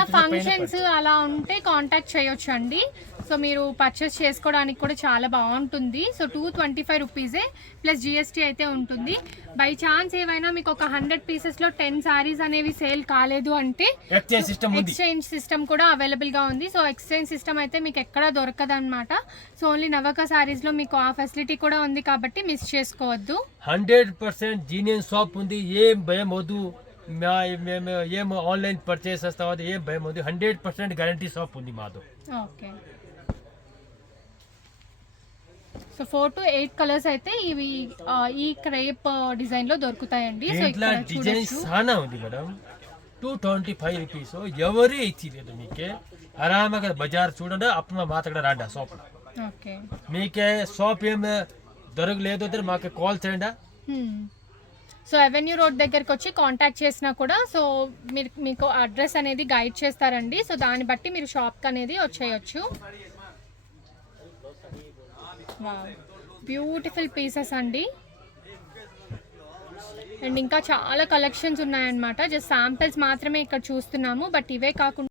ఏమైనా ఫంక్షన్స్ అలా ఉంటే కాంటాక్ట్ చేయొచ్చు అండి. సో మీరు పర్చేస్ చేసుకోవడానికి కూడా చాలా బాగుంటుంది. సో 225 రూపీసే ప్లస్ జిఎస్టీ అయితే ఉంటుంది. బై ఛాన్స్ ఏమైనా మీకు ఒక 100 పీసెస్లో 10 శారీస్ అనేవి సేల్ కాలేదు అంటే ఎక్స్చేంజ్ సిస్టమ్ కూడా అవైలబుల్గా ఉంది. సో ఎక్స్చేంజ్ సిస్టమ్ అయితే మీకు ఎక్కడ దొరకదు అనమాట. సో ఓన్లీ నవక శారీస్లో మీకు ఆ ఫెసిలిటీ కూడా ఉంది కాబట్టి మిస్ చేసుకోవద్దు. 100% జీనియన్ షాప్ ఉంది. ఏం భయం వద్దు, ఏం ఆన్లైన్ పర్చేస్ చేస్తావు ఏం భయం వద్దు. 100% గ్యారంటీ షాప్ ఉంది మాతో. ఓకే. సో 4 to 8 కలర్స్ అయితే ఇవి ఈ క్రేప్ డిజైన్ లో దొరుకుతాయండి. సో ఇట్లా డిజైన్ చాలా ఉంది మేడం. 225 రూపీస్ ఎవరు ఇచ్చిలేదు మీకే. ఆరామగా బజార్ చూడండి, అప్పుడు మాత్రం రాండి షాప్. ఓకే. మీకే షాప్ ఏం దొరకలేదు అంటే మాకు కాల్ చేయండి. సో అవెన్యూ రోడ్ దగ్గరకు వచ్చి కాంటాక్ట్ చేసినా కూడా సో మీకు అడ్రస్ అనేది గైడ్ చేస్తారండి. సో దాన్ని బట్టి మీరు షాప్కి అనేది వచ్చేయచ్చు. బ్యూటిఫుల్ పీసెస్ అండి. అండ్ ఇంకా చాలా కలెక్షన్స్ ఉన్నాయన్నమాట. జస్ట్ శాంపిల్స్ మాత్రమే ఇక్కడ చూస్తున్నాము. బట్ ఇవే కాకుండా